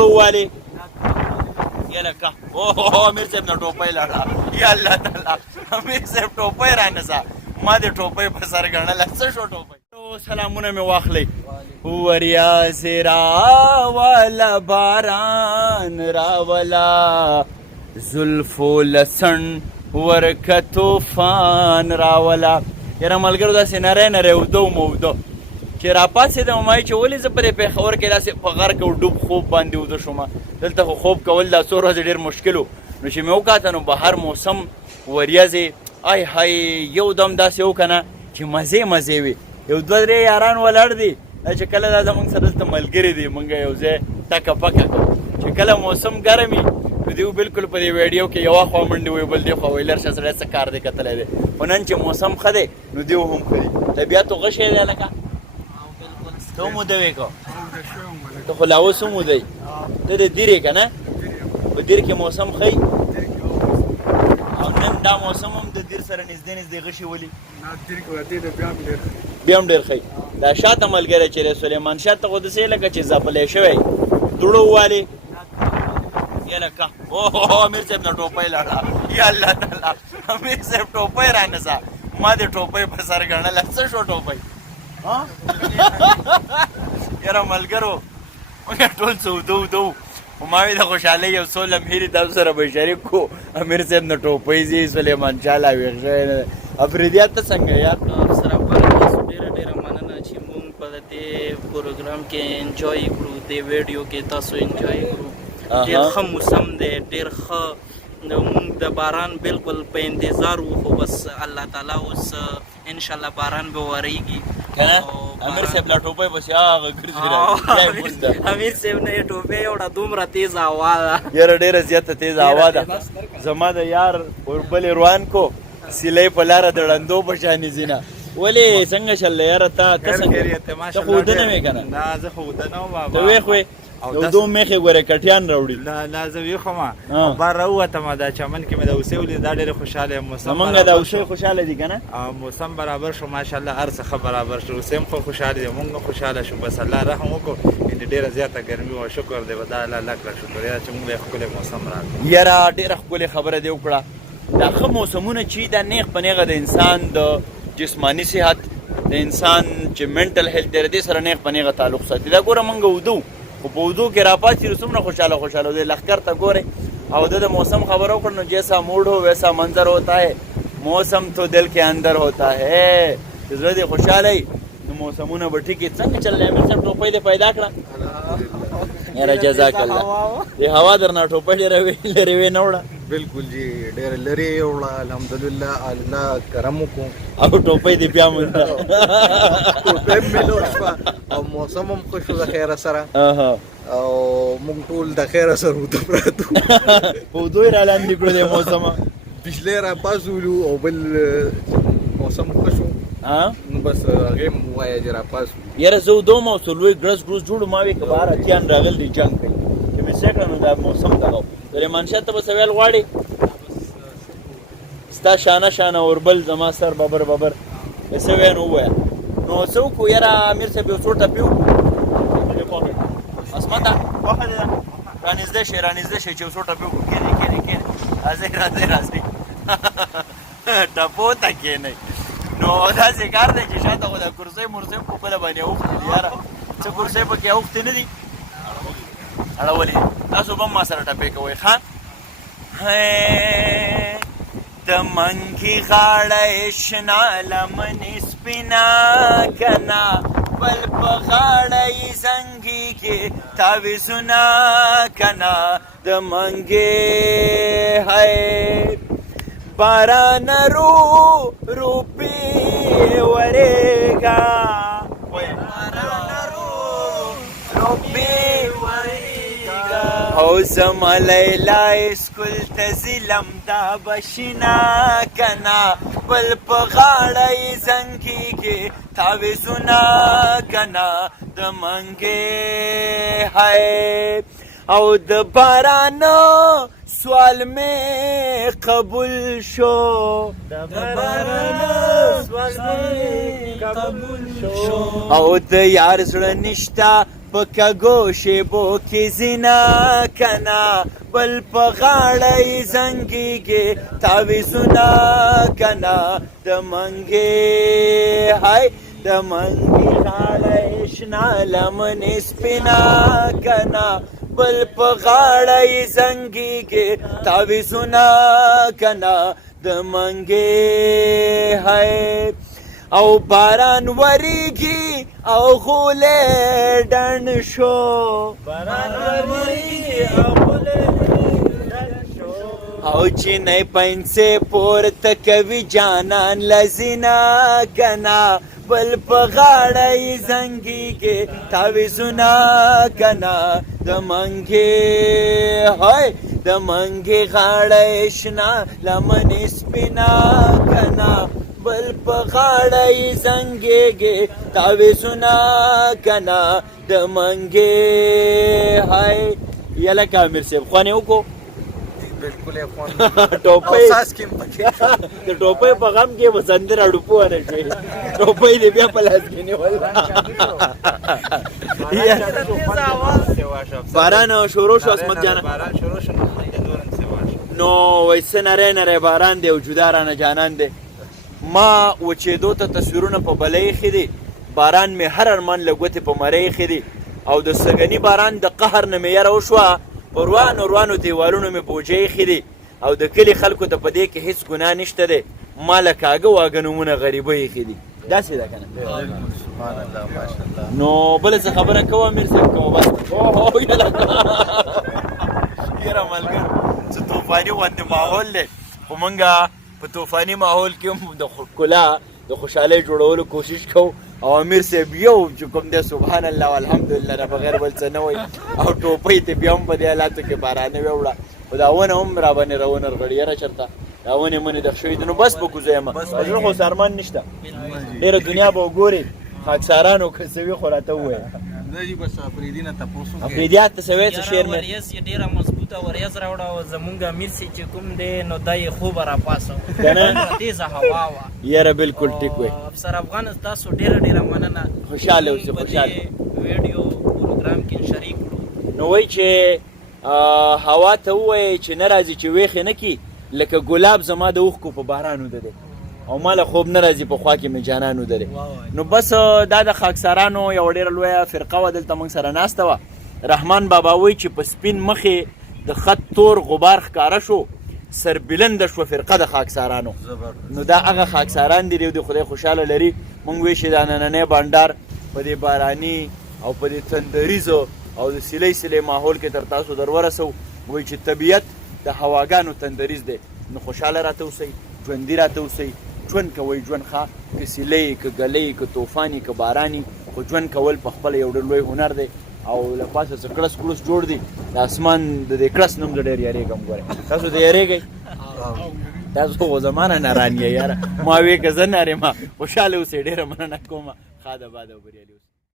دوړو والے یا لکه اوه امیر صاحب نه ټوپۍ لاړه یا الله تعالی امیر صاحب ټوپۍ رانسه ما د ټوپۍ په سر ګڼله څه شو ټوپۍ سلامونه مې واخلئ ورياض راولا باران راولا زلفو لسن ورکه طوفان راولا یاره ملګرو داسې نری نری اوده وم اوده چې راپاڅېدم ما چې ولې زه پرې پېښور کې داسې په غر کې ډوب خوب باندې اوده شوم دلته خو خوب کول دا څو ورځې ډېر مشکل و نو چې مې وکاته نو بهر موسم وریځې آی های یو دم داسې و که نه چې مزې مزې وي یو دوه درې یاران ولاړ دي دا چې کله دا زموږ سره دلته ملګري دي موږ یو ځای ټکه پکه کړو چې کله موسم ګرم وي نو دوی بالکل په دې ویډیو کې یوه خوا منډې وي بل دې خوا وایي لرشه سړی څه کار دی کتلی دی خو نن چې موسم ښه دی نو دوی هم ښه دي طبیعت خو غشی دی لکه ته وموده وې که ته خو لا اوس ومودی ته د دیر یې که نه په دیر کې موسم ښه او نن دا موسم هم د دیر سره نږدې نږدې غشي ولي بیا هم ډېر ښه دا شاته ملګری چې دی سلیمان شاه ته خو داسې لکه چې ځپلی شوی دوړو والې یا لکه اوه امیر صاحب نه ټوپۍ لاړه یا الله تعالی امیر صاحب ټوپۍ رانسه ما د ټوپۍ په سر ګڼله څه شو ټوپۍ یاره ملګرو موږ ټول څه اوده اوده وو خو ما وی د خوشحالۍ یو څو لمحې دي تاسو سره به شریک کړو امیر صاحب نه ټوپۍ ځي سلیمان شاه لا ویښ شوی نه دی افریدیات ته څنګه یار سره تاسو ډېره ډېره مننه چې مونږ په دې پروګرام کې انجوای کړو دې ویډیو کې تاسو انجوای کړو ډېر ښه موسم دی ډېر ښه مونږ د باران بالکل په انتظار وو خو بس الله تعالی اوس انشاءالله باران به وریږي کنه امیر صاحب لا ټوپۍ پسې هغه ګرځي امیر صاحب نه یې ټوپۍ وړه دومره تیز هوا ده یاره ډېره زیاته تیز هوا ده زما د یار اوربلې روان کو سیلۍ په لاره د ړندو په شانې ځي نه ولې څنګه شله یاره ته څنګه ته خو اوده نه وې که نه نه زه خو اوده نه وم ته ویښ وې یو دو میخې ګورې کټیان راوړي نه زه ویښ وم بار راووتم دا چمن کې مې د اوسې ولید دا ډېرې خوشحاله یم موسم زمونږ د اوسې خوشحاله دي که نه موسم برابر شو ماشاءالله هر څه ښه برابر شو اوسې هم خو خوشحاله دي مونږ خوشحاله شو بس الله رحم وکړو یعنې ډېره زیاته ګرمي وه شکر دی به دا الله لکړه شکر یاره چې مونږ له ښکلی موسم راغلی یاره ډېره ښکلې خبره دې وکړه دا ښه موسمونه چې دا نیغ په نیغه د انسان د جسماني صحت د انسان چې منټل هیلث دی د دې سره نیغ په نیغه تعلق ساتي دا ګوره مونږ اوده خو په اودو کې راپاڅېدو څومره خوشحاله خوشحاله دی لښکر ته ګورئ او د موسم خبر وکړ نو جیسا موڈ ہو ویسا منظر ہوتا ہے موسم تو دل کے اندر ہوتا ہے چې زړه دې خوشحاله وي نو موسمونه به ټیک وي څنګه چل امیر صاحب ټوپۍ دې پیدا کړه یاره جزاک الله دې هوا درنه ټوپۍ ډېره لرې وې نه وړه بالکل جی ډېره لرې یې وړه الحمدلله الله کرم وکړو او ټوپۍ دې بیا مونده ټوپۍ مې میلو شوه او موسم هم ښه شو د خیره سره او موږ ټول د خیره سره اوده پراته په اودو یې رالاندې کړو دې موسمه بجلی راپاڅولو او بل موسم ښه شو نو بس هغې هم ووایه چې راپاڅولو یاره زه اوده وم او څو لوی ګړز ګړز جوړ ما وې که بهر اتیان راغل دي جنګ کوي چې مې سې کړه نو دا موسم دغه سلیمان شاه ته به څه ویل غواړې ستا شانه شانه اوربل زما سر ببر ببر څه ویې نو ووایه نو څه وکړو یاره امیر صاحب یو څو ټپې وکړو اسمته خوښه دې ده رانږدې شئ چې یو څو ټپې وکړو کښېنئ راځئ ټپو ته کښېنئ نو داسې کار دی چې شاته خو دا کرسۍ مرسۍ په بله باندې اوښتې دي یاره څه کرسۍ پکې اوښتې نه دي اړولې تاسو به هم ما سره ټپې کوئ ښه د منګي غاړه شنه لمنې سپینه کنه بل په غاړه یې زنګېږي تاویزونه کنه د منګې هی باران روپې ورېږه او زما لیلا اسکول ته ځلم دا بشینه کنه بل په غاړه یې زنګېږي تاویزونه کنه د منګې هی او د باران سوال میں قبول شو د باران سوال میں قبول شو او د یار زړه نشته پکګو شیبو کې زینا کنا بل په غاړه یې زنګېږي تعویذونه کنا د منګې هاي د منګې غاړه یې شنه لمنې سپینه کنا بل په غاړه یې زنګېږي تعویذونه کنا د منګې هاي او باران وریږي او غولې ډن شو باران وریږي او غولې ډن شو او چینه پنسه پورته کوي جانان لزینا کنا بل په غاړه یې زنګېږي تعویذونه کنا د منګې هاي د منګې غاړه یې شنه لمنې سپینه کنا بل په غاړه یې زنګېږي تعویذونه کنا د منګې هاي یله که امیر صاحب خوانې وکړو بالکل یې خوند ټوپۍ ساس کې پکې د ټوپۍ په غم کې به سندره ډوپو ونه شوې ټوپۍ دې بیا په لاس کې نیول باران شروع شو اسمت جانا باران شروع شو دورن سیوا شو نو ویسه نری نری باران دی او جدا رانه جانان دی ما وچېدو ته تصویرونه په بلې ایښي دي باران مې هر ارمان له ګوتې په مرۍ ایښي دي او د سږني باران د قهر نه مې یره وشوه په روانو روانو دیوالونو مې بوجۍ ایښي دي او د کلي خلکو ته په دې کې هېڅ ګناه نشته دی ما له کاږه واږه نومونه غریبۍ ایښي دي داسې ده که نه سبحان الله ماشاءالله نو بله څه خبره کوه امیر صاحب کوه بس اوهو یاره ملګرو څه طوفاني غوندې ماحول دی خو مونږ په طوفاني ماحول کې هم د ښکلا د خوشحالۍ جوړولو کوشش کوو او امیر صاحب یو چې کوم دی سبحان الله والحمدلله نه بغیر بل څه نه وایي او ټوپۍ ته بیا هم په دې حالاتو کې بارانه ویوړه خو دا ونه هم را باندې راونرغړي یاره چېرته دا ونې منې دغ شوي دي نو بس به کوزه یم زړه خو سارمان نشته ډېره دنیا به وګورې خاکسارانو که څه وي خو راته ووایه نه جی بس افریدي نه تپوس وکړئ افریدیات ته څه وایې څه شعر مې وریځ یې ډېره مضبوطه وریځ راوړه او زمونږ امیر صاحب چې کوم دی نو دا یې خوبه راپاسه که نه تیزه هوا وه یاره بالکل ټیک وایي افسر افغان تاسو ډېره مننه خوشحاله اوسې خوشحاله ویډیو پروګرام کې شریک کړو نو وایي چې هوا ته ووایې چې نه راځي چې ویښې نه کي لکه ګلاب زما د اوښکو په باران وده دی او ما له خوب نه راځي په خوا کې مې جانان وده دی نو بس دا د خاکسارانو یوه ډېره لویه فرقه وه دلته موږ سره ناسته وه رحمان بابا وایي چې په سپین مخې د خط تور غبار ښکاره شو سربلنده شوه فرقه د خاکسارانو نو دا هغه خاکساران دي د خدای خوشحاله لري موږ وایي چې دا نننی بانډار په دې باراني او په دې تندریزو او د سیلۍ سیلۍ ماحول کې تر تاسو در ورسو وایي چې طبیعت د هواګانو تندریز دی نو خوشحاله راته اوسئ ژوندي راته اوسئ ژوند کوئ ژوند ښه که سیلۍ که ګلۍ که طوفاني که باراني خو ژوند کول په خپله یو ډېر لوی هنر دی او له پاسه څه کړس کړوس جوړ دي د اسمان د دې کړس نوم زه ډېر یارېږم ګورئ تاسو ته یارېږئ تاسو خو زما نه نران یې یاره ما وې که زه نر یم خوشحاله اوسئ ډېره مننه کومه ښه ده باده او بریالي اوسئ